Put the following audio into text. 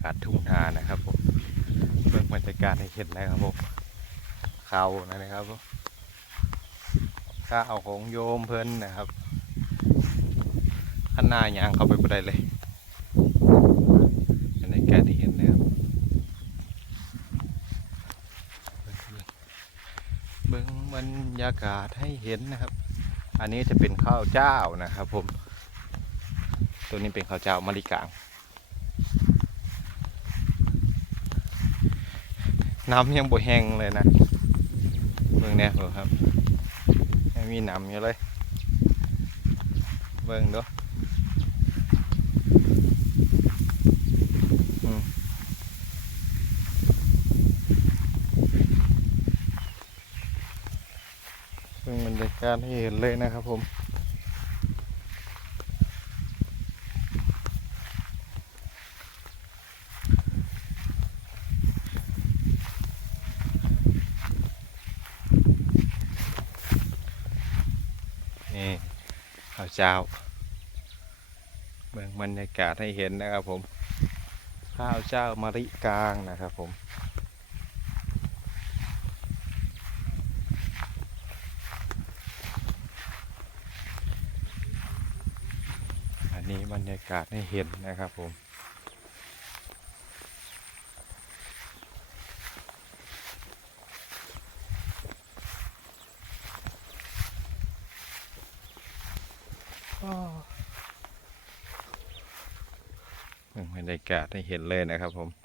ากาศทุ่งนานะครับผมเบิ่งบรรยากาศให้เห็นนะครับผมเขานะครับข้าวของโยมเพิ่นนะครับข้างหน้ายางเข้าไปบ่ได้เลยบรรยากาศที่เห็นนะครับเบิ่งเบิ่งบรรยากาศให้เห็นนะครับ อันนี้จะเป็นข้าวเจ้านะครับผมตัวนี้เป็นข้าวเจ้ามะลิกาง น้ำยังบ่แห้งเลยนะเบิ่งเนี่ยเบิ่งครับยังมีน้ำอยู่เลยเบิ่งดูอืมเบิ่งบรรยากาศให้เห็นเลยนะครับผม นี่ข้าวเจ้าเบิ่งบรรยากาศให้เห็นนะครับผม ข้าวเจ้ามะริกลางนะครับผมอันนี้บรรยากาศให้เห็นนะครับผม บรรยากาศให้เห็นเลยนะครับผม